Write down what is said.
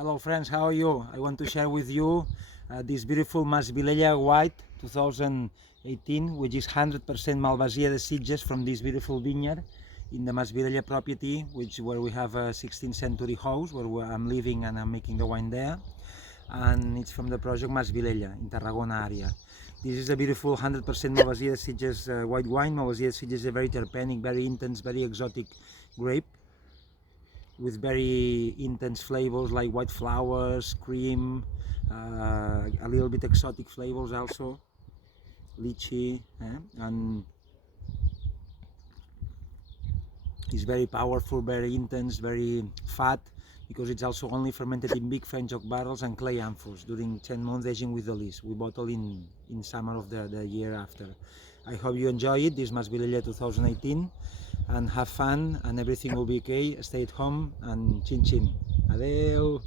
Hello friends, how are you? I want to share with you this beautiful Vilella White 2018, which is 100% Malvasia de Sitges from this beautiful vineyard in the Vilella property, where we have a 16th century house where I'm living and I'm making the wine there. And it's from the project Vilella in Tarragona area. This is a beautiful 100% Malvasia de Sitges white wine. Malvasia de Sitges is a very terpenic, very intense, very exotic grape, with very intense flavors like white flowers, cream, a little bit exotic flavors also, lychee, and it's very powerful, very intense, very fat, because it's also only fermented in big French oak barrels and clay amphors during 10 months aging with Elise. We bottle in summer of the year after. I hope you enjoy it, this Vilella 2018, and have fun and everything will be okay. Stay at home and chin chin. Adeu!